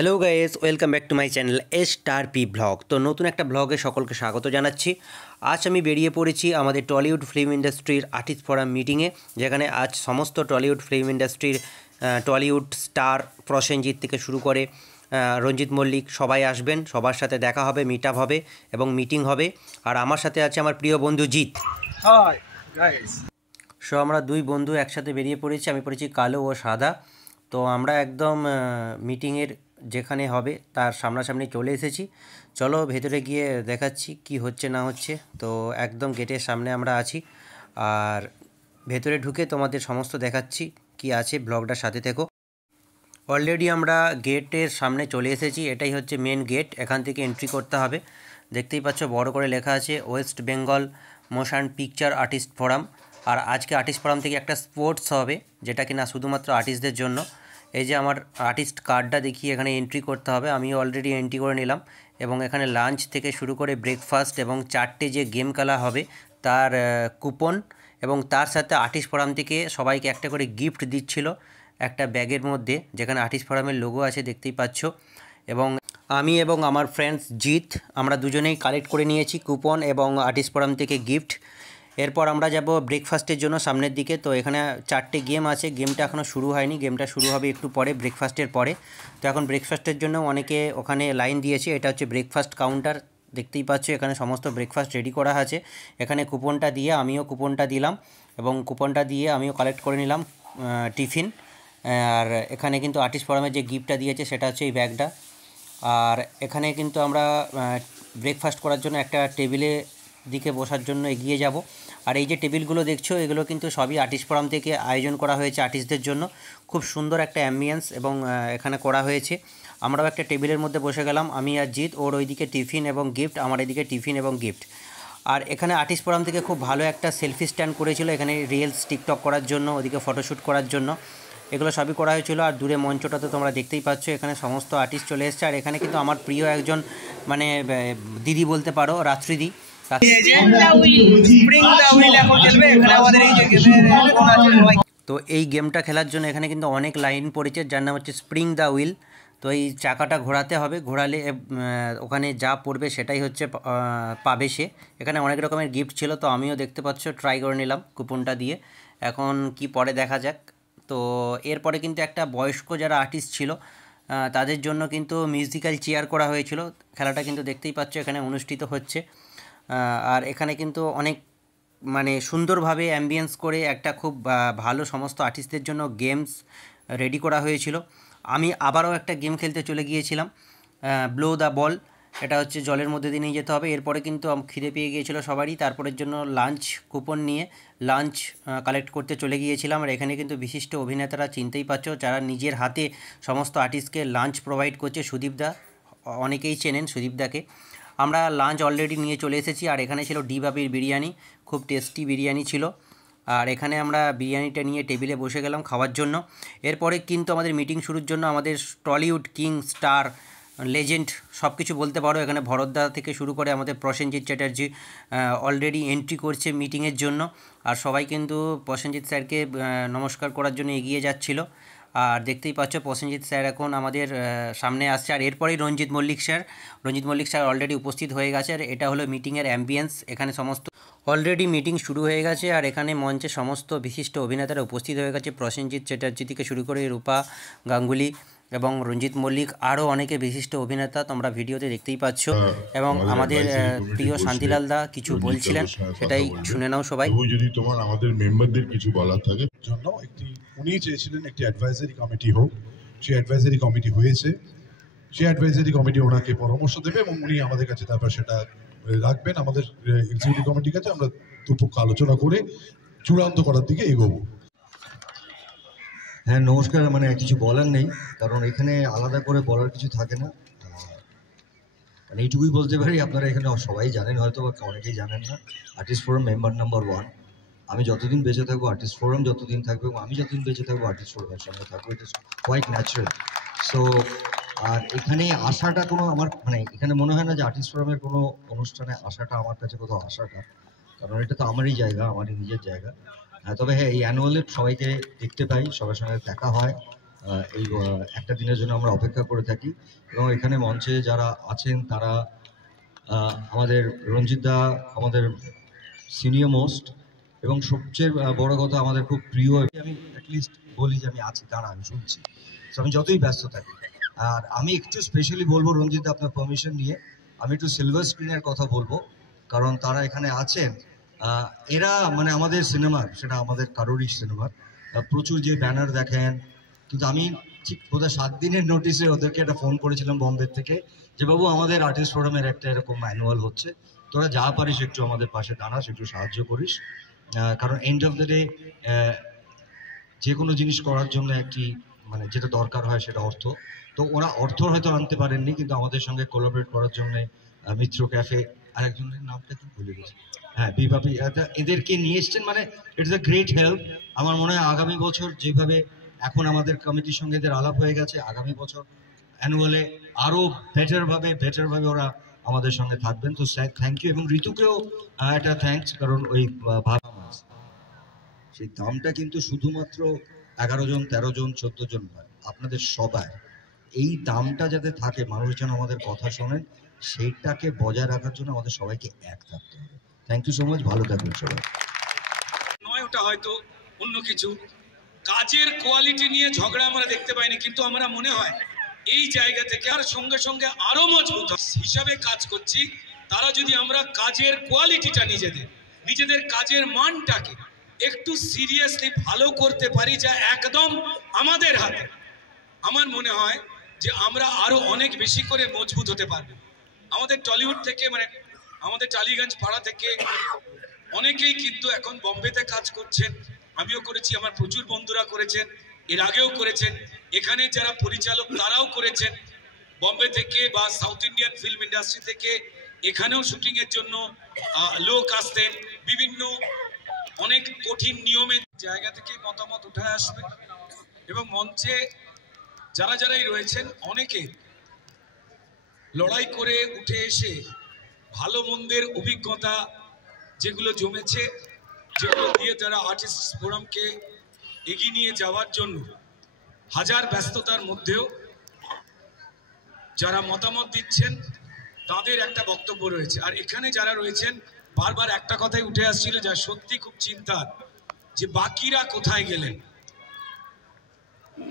Hello guys, welcome back to my channel star P blog. তো নতুন একটা ব্লগে সকলকে স্বাগত জানাচ্ছি। আজ আমি বেরিয়ে পড়েছি আমাদের টলিউড ফিল্ম ইন্ডাস্ট্রির আর্টিস্ট ফোরাম মিটিংয়ে, যেখানে আজ সমস্ত টলিউড ফিল্ম ইন্ডাস্ট্রির টলিউড স্টার প্রসেনজিৎ থেকে শুরু করে রঞ্জিত মল্লিক সবাই আসবেন, সবার সাথে দেখা হবে, মিট আপ হবে এবং মিটিং হবে। আর আমার সাথে আছে আমার প্রিয় বন্ধু জিৎ। Hi guys. সো আমরা দুই বন্ধু একসাথে বেরিয়ে পড়েছি, আমি পড়েছি কালো ও সাদা। তো আমরা একদম মিটিংয়ের যেখানে হবে তার সামনাসামনি চলে এসেছি। চলো ভেতরে গিয়ে দেখাচ্ছি কি হচ্ছে না হচ্ছে। তো একদম গেটের সামনে আমরা আছি, আর ভেতরে ঢুকে তোমাদের সমস্ত দেখাচ্ছি কি আছে। ব্লগটার সাথে থেকো। অলরেডি আমরা গেটের সামনে চলে এসেছি, এটাই হচ্ছে মেন গেট, এখান থেকে এন্ট্রি করতে হবে। দেখতেই পাচ্ছ বড় করে লেখা আছে West Bengal motion picture artist forum. আর আজকে আর্টিস্ট ফোরাম থেকে একটা স্পোর্টস হবে, যেটা কিনা শুধুমাত্র আর্টিস্টদের জন্য। এই যে আমার আর্টিস্ট কার্ডটা দেখিয়ে এখানে এন্ট্রি করতে হবে, আমি অলরেডি এন্ট্রি করে নিলাম। এবং এখানে লাঞ্চ থেকে শুরু করে ব্রেকফাস্ট এবং 4টে যে গেম খেলা হবে তার কুপন, এবং তার সাথে আর্টিস্ট ফোরাম থেকে সবাইকে একটা করে গিফট দিচ্ছিল একটা ব্যাগের মধ্যে, যেখানে আর্টিস্ট ফোরামের লোগো আছে দেখতেই পাচ্ছ। এবং আমি এবং আমার ফ্রেন্ডস জিৎ, আমরা দুজনেই কালেক্ট করে নিয়েছি কুপন এবং আর্টিস্ট ফোরাম থেকে গিফট। এরপর আমরা যাব ব্রেকফাস্টের জন্য সামনের দিকে। তো এখানে 4টে গেম আছে, গেমটা এখনও শুরু হয়নি, গেমটা শুরু হবে একটু পরে, ব্রেকফাস্টের পরে। তো এখন ব্রেকফাস্টের জন্য অনেকে ওখানে লাইন দিয়েছে, এটা হচ্ছে ব্রেকফাস্ট কাউন্টার। দেখতেই পাচ্ছ এখানে সমস্ত ব্রেকফাস্ট রেডি করা আছে। এখানে কুপনটা দিয়ে আমিও কুপনটা দিলাম, এবং কুপনটা দিয়ে আমিও কালেক্ট করে নিলাম টিফিন। আর এখানে কিন্তু আর্টিস্ট ফোরামের যে গিফটটা দিয়েছে সেটা হচ্ছে এই ব্যাগটা। আর এখানে কিন্তু আমরা ব্রেকফাস্ট করার জন্য একটা টেবিলে দিকে বসার জন্য এগিয়ে যাব। আর এই যে টেবিলগুলো দেখছো, এগুলো কিন্তু সবই আর্টিস্ট ফোরাম থেকে আয়োজন করা হয়েছে আর্টিস্টদের জন্য। খুব সুন্দর একটা অ্যাম্বিয়েন্স এবং এখানে করা হয়েছে। আমরাও একটা টেবিলের মধ্যে বসে গেলাম, আমি আর জিৎ। ওর ওইদিকে টিফিন এবং গিফট, আমার এদিকে টিফিন এবং গিফট। আর এখানে আর্টিস্ট ফোরাম থেকে খুব ভালো একটা সেলফি স্ট্যান্ড করেছিল, এখানে রিলস টিকটক করার জন্য, ওদিকে ফটোশ্যুট করার জন্য, এগুলো সবই করা হয়েছিল। আর দূরে মঞ্চটা তো তোমরা দেখতেই পাচ্ছ, এখানে সমস্ত আর্টিস্ট চলে এসেছে। আর এখানে কিন্তু আমার প্রিয় একজন মানে দিদি বলতে পারো, রাত্রিদি। তো এই গেমটা খেলার জন্য এখানে কিন্তু অনেক লাইন পড়েছে, যার নাম হচ্ছে স্প্রিং দ্য হুইল। তো এই চাকাটা ঘোরাতে হবে, ঘোরালে ওখানে যা পড়বে সেটাই হচ্ছে পাবে সে। এখানে অনেক রকমের গিফট ছিল, তো আমিও দেখতে পাচ্ছ ট্রাই করে নিলাম কুপনটা দিয়ে। এখন কি পরে দেখা যাক। তো এরপরে কিন্তু একটা বয়স্ক যারা আর্টিস্ট ছিল তাদের জন্য কিন্তু মিউজিক্যাল চেয়ার করা হয়েছিল। খেলাটা কিন্তু দেখতেই পাচ্ছ এখানে অনুষ্ঠিত হচ্ছে। আর এখানে কিন্তু অনেক মানে সুন্দরভাবে অ্যাম্বিয়েন্স করে একটা খুব ভালো সমস্ত আর্টিস্টদের জন্য গেমস রেডি করা হয়েছিল। আমি আবারও একটা গেম খেলতে চলে গিয়েছিলাম, ব্লো দ্য বল। এটা হচ্ছে জলের মধ্যে দিয়ে নিয়ে যেতে হবে। এরপরে কিন্তু খিদে পেয়ে গিয়েছিলো সবারই, তারপরের জন্য লাঞ্চ কুপন নিয়ে লাঞ্চ কালেক্ট করতে চলে গিয়েছিলাম। আর এখানে কিন্তু বিশিষ্ট অভিনেতারা চিনতেই পারছো, যারা নিজের হাতে সমস্ত আর্টিস্টকে লাঞ্চ প্রোভাইড করছে। সুদীপদা, অনেকেই চেনেন সুদীপদাকে। আমরা লাঞ্চ অলরেডি নিয়ে চলে এসেছি। আর এখানে ছিল ডি বাবির বিরিয়ানি, খুব টেস্টি বিরিয়ানি ছিল। আর এখানে আমরা বিরিয়ানিটা নিয়ে টেবিলে বসে গেলাম খাওয়ার জন্য। এরপরে কিন্তু আমাদের মিটিং শুরুর জন্য আমাদের টলিউড কিং স্টার লেজেন্ড সব কিছু বলতে পারো, এখানে ভরতদা থেকে শুরু করে আমাদের প্রসেনজিৎ চ্যাটার্জি অলরেডি এন্ট্রি করছে মিটিংয়ের জন্য। আর সবাই কিন্তু প্রসেনজিৎ স্যারকে নমস্কার করার জন্য এগিয়ে যাচ্ছিল। আর দেখতেই পাচ্ছ প্রসেনজিৎ স্যার এখন আমাদের সামনে আসছে। আর এরপরেই রঞ্জিত মল্লিক স্যার অলরেডি উপস্থিত হয়ে গেছে। আর এটা হলো মিটিংয়ের অ্যাম্বিয়েন্স, এখানে সমস্ত অলরেডি মিটিং শুরু হয়ে গেছে। আর এখানে মঞ্চে সমস্ত বিশিষ্ট অভিনেতারা উপস্থিত হয়ে গেছে, প্রসেনজিৎ চ্যাটার্জি থেকে শুরু করে রূপা গাঙ্গুলি এবং রঞ্জিত মল্লিক, আরও অনেকে বিশিষ্ট অভিনেতা তোমরা ভিডিওতে দেখতেই পাচ্ছ। এবং আমাদের প্রিয় শান্তিলাল দা কিছু বলছিলেন, সেটাই শুনে নাও সবাই। যদি তোমার আমাদের মেম্বারদের কিছু বলার থাকে জন্য উনি চেয়েছিলেন একটি অ্যাডভাইজারি কমিটি হোক, সেই অ্যাডভাইজারি কমিটি হয়েছে। সেই অ্যাডভাইজারি কমিটি ওনাকে পরামর্শ দেবে এবং উনি আমাদের কাছে তারপর সেটা রাখবেন আমাদের এক্সিকিউটিভ কমিটির কাছে। আমরা দুপক্ষ আলোচনা করে চূড়ান্ত করার দিকে এগোবো। হ্যাঁ নমস্কার, মানে কিছু বলার নেই, কারণ এখানে আলাদা করে বলার কিছু থাকে না। মানে এইটুকুই বলতে পারি, আপনারা এখানে সবাই জানেন হয়তো বা অনেকেই জানেন না, আর্টিস্ট ফোরাম মেম্বার নাম্বার 1। আমি যতদিন বেঁচে থাকবো আর্টিস্ট ফোরাম যতদিন থাকবে, এবং আমি যতদিন বেঁচে থাকবো আর্টিস্ট ফোরামের সঙ্গে থাকবো, it is quite natural. So আর এখানে আসাটা কোনো আমার মানে এখানে মনে হয় না যে আর্টিস্ট ফোরামের কোনো অনুষ্ঠানে আসাটা আমার কাছে কোথাও আসাটা, কারণ এটা তো আমারই জায়গা, আমারই নিজের জায়গা। তবে হ্যাঁ, এই অ্যানুয়ালে সবাইকে দেখতে পাই, সবার সঙ্গে দেখা হয়, এই একটা দিনের জন্য আমরা অপেক্ষা করে থাকি। এবং এখানে মঞ্চে যারা আছেন তারা আমাদের রঞ্জিত দা আমাদের সিনিয়র মোস্ট, এবং সবচেয়ে বড় কথা আমাদের খুব প্রিয়। আমি অ্যাটলিস্ট বলি যে আমি আছি, দাঁড়া আমি শুনছি, আমি যতই ব্যস্ত থাকি। আর আমি একটু স্পেশালি বলবো রঞ্জিত দা, আপনার পারমিশন নিয়ে আমি একটু সিলভার স্ক্রিনের কথা বলবো, কারণ তারা এখানে আছেন। এরা মানে আমাদের সিনেমার, সেটা আমাদের কারোরই সিনেমার প্রচুর যে ব্যানার দেখেন, কিন্তু আমি ঠিক বোধহয় 7 দিনের নোটিশে ওদেরকে একটা ফোন করেছিলাম বম্বে থেকে, যে বাবু আমাদের আর্টিস্ট ফোরামের একটা এরকম ম্যানুয়াল হচ্ছে, তোরা যা পারিস একটু আমাদের পাশে দাঁড়াস, একটু সাহায্য করিস। কারণ এন্ড অফ দ্য ডে যে কোনো জিনিস করার জন্য একটি মানে যেটা দরকার হয় সেটা অর্থ। তো ওরা অর্থ হয়তো আনতে পারেননি, কিন্তু আমাদের সঙ্গে কোলাবরেট করার জন্য মিত্র ক্যাফে, আরেকজনের নামটা কি ভুলে গেছি, হ্যাঁ বিপাপি, এদেরকে নিয়ে এসছেন। মানে ইটস আ গ্রেট হেল্প। আমার মনে হয় আগামী বছর যেভাবে এখন আমাদের কমিটির সঙ্গে এদের আলাপ হয়ে গেছে, আগামী বছর অ্যানুয়ালে আরও বেটারভাবে ওরা আমাদের সঙ্গে থাকবেন। তো থ্যাংক ইউ, এবং ঋতুকেও একটা থ্যাঙ্কস, কারণ ওই সেই দামটা কিন্তু শুধুমাত্র 11 জন 13 জন 14 জন নয়, আপনাদের সবাই এই দামটা যাতে থাকে, মানুষ যেন আমাদের কথা শোনেন, সেইটাকে বজায় রাখার জন্য আমাদের সবাইকে এক থাকতে হবে। থ্যাংক ইউ সো মাচ, ভালো থাকবেন সবাই। নয়, ওটা হয়তো অন্য কিছু কাজের কোয়ালিটি নিয়ে ঝগড়া আমরা দেখতে পাইনি, কিন্তু আমরা মনে হয় এই জায়গা থেকে আর সঙ্গে সঙ্গে আরো মজবুত হিসাবে কাজ করছি। তারা যদি আমরা কাজের কোয়ালিটিটা নিজেদের কাজের মানটাকে একটু সিরিয়াসলি ভালো করতে পারি, যা একদম আমাদের হাতে, আমার মনে হয় যে আমরা আরো অনেক বেশি করে মজবুত হতে পারবো। আমাদের টলিউড থেকে মানে আমাদের টালিগঞ্জ পাড়া থেকে অনেকেই কিন্তু এখন বম্বেতে কাজ করছেন, আমিও করেছি, আমার প্রচুর বন্ধুরা করেছেন, এর আগেও করেছেন। এখানে যারা পরিচালক তারাও করেছেন বম্বে থেকে বা সাউথ ইন্ডিয়ান ফিল্ম ইন্ডাস্ট্রি থেকে, এখানেও শুটিং এর জন্য লোক আসতেন। বিভিন্ন অনেক কঠিন নিয়মের জায়গা থেকে মতামত উঠে আসবে, এবং মঞ্চে যারাই রয়েছেন অনেকে লড়াই করে উঠে এসে ভালো মন্দের অভিজ্ঞতা যেগুলো জমেছে, যেগুলো দিয়ে তারা আর্টিস্ট ফোরামকে এগিয়ে নিয়ে যাওয়ার জন্য হাজার ব্যস্ততার মধ্যেও যারা মতামত দিচ্ছেন তাদের একটা বক্তব্য রয়েছে। আর এখানে যারা রয়েছেন বারবার একটা কথাই উঠে আসছিল, যা সত্যি খুব চিন্তার, যে বাকিরা কোথায় গেলেন,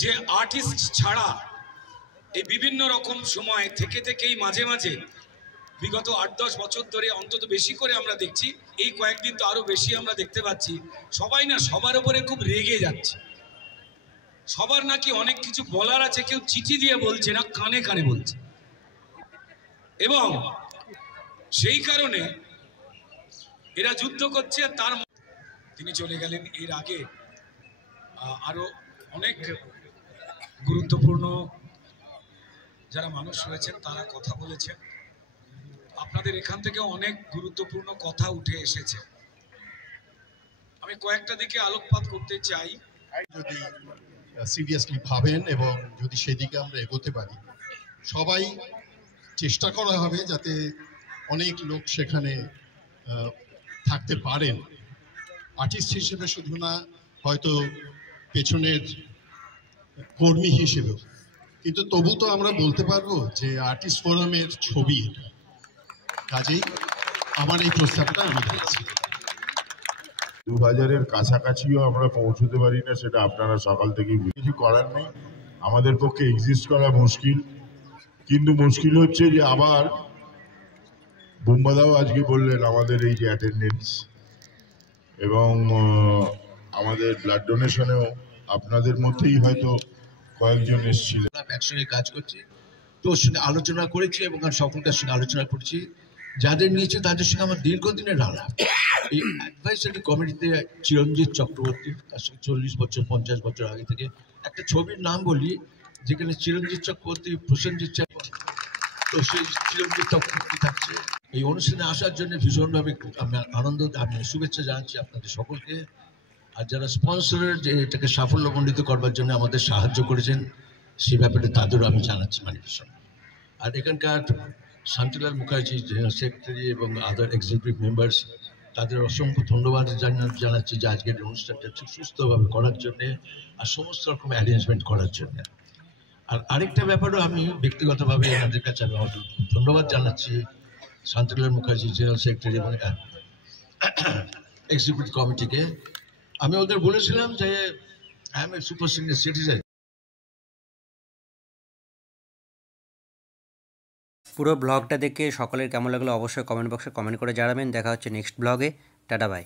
যে আর্টিস্ট ছাড়া এই বিভিন্ন রকম সময় থেকেই মাঝে বিগত 8-10 বছর ধরে অন্তত বেশি করে আমরা দেখছি, এই কয়েকদিন তো আরো বেশি আমরা দেখতে পাচ্ছি, সবাই না সবার উপরে খুব রেগে যাচ্ছে। সবার নাকি অনেক কিছু বলার আছে, কেউ চিঠি দিয়ে বলছে না, কানে কানে বলছে। এবং সেই কারণে এরা যুদ্ধ করছে। তার তিনি চলে গেলেন, এর আগে আরো অনেক গুরুত্বপূর্ণ যারা মানুষ রয়েছেন তারা কথা বলেছেন। আপনাদের এখান থেকে অনেক গুরুত্বপূর্ণ কথা উঠে এসেছে, আমি কয়েকটা দিকে আলোকপাত করতে চাই। যদি সিরিয়াসলি ভাবেন এবং যদি সেদিকে আমরা এগোতে পারি, সবাই চেষ্টা করা হবে যাতে অনেক লোক সেখানে থাকতে পারেন, আর্টিস্ট হিসেবে শুধু না, হয়তো পেছনের কর্মী হিসেবেও। কিন্তু তবু তো আমরা বলতে পারবো যে আর্টিস্ট ফোরামের ছবি এটা। কাজেই আমার এই প্রস্তাবটা আমি দিচ্ছি। 2000-এর কাছাকাছিও আমরা পৌঁছতে পারি না, সেটা আপনারা সকাল থেকেই কিছু করার নেই। আমাদের পক্ষে এক্সিস্ট করা মুশকিল, কিন্তু মুশকিল হচ্ছে যে আবার বুম্বাদাও আজকে বললেন আমাদের এই যে অ্যাটেন্ডেন্স এবং আমাদের ব্লাড ডোনেশনেও আপনাদের মধ্যেই হয়তো কয়েকজন এসেছিলেন। একসঙ্গে কাজ করছি, তো ওর সঙ্গে আলোচনা করেছি এবং সকলকার সঙ্গে আলোচনা করছি। যাদের নিয়েছে তাদের সঙ্গে আমার দীর্ঘদিনের আলাপ। এই অ্যাডভাইসারি কমিটিতে চিরঞ্জিত চক্রবর্তী, তার সঙ্গে 40 বছর 50 বছর আগে থেকে একটা ছবির নাম বলি, যেখানে চিরঞ্জিত চক্রবর্তী, প্রসেনজিৎ চক্রবর্তী, তো সেই চিরঞ্জিত চক্রবর্তী থাকছে। এই অনুষ্ঠানে আসার জন্য ভীষণভাবে আমি শুভেচ্ছা জানাচ্ছি আপনাদের সকলকে। আর যারা স্পন্সরের যে এটাকে সাফল্যমণ্ডিত করবার জন্য আমাদের সাহায্য করেছেন, সেই ব্যাপারে তাদেরও আমি জানাচ্ছি মানিকেশন। আর এখানকার শান্তিলাল মুখার্জি জেনারেল সেক্রেটারি এবং আদার এক্সিকিউটিভ মেম্বার্স, তাদের অসংখ্য ধন্যবাদ জানাচ্ছি যে আজকের অনুষ্ঠানটা খুব সুস্থভাবে করার জন্যে আর সমস্ত রকম অ্যারেঞ্জমেন্ট করার জন্য। আর আরেকটা ব্যাপারও আমি ব্যক্তিগতভাবে এনাদের কাছে আমি ধন্যবাদ জানাচ্ছি শান্তিলাল মুখার্জি জেনারেল সেক্রেটারি এবং এক্সিকিউটিভ কমিটিকে। আমি ওদের বলেছিলাম যে I M A super senior citizen. পুরো ব্লগটা দেখে সকলের কেমন লাগলো অবশ্যই কমেন্ট বক্সে কমেন্ট করে জানাবেন। দেখা হচ্ছে নেক্সট ব্লগে। Tata bye.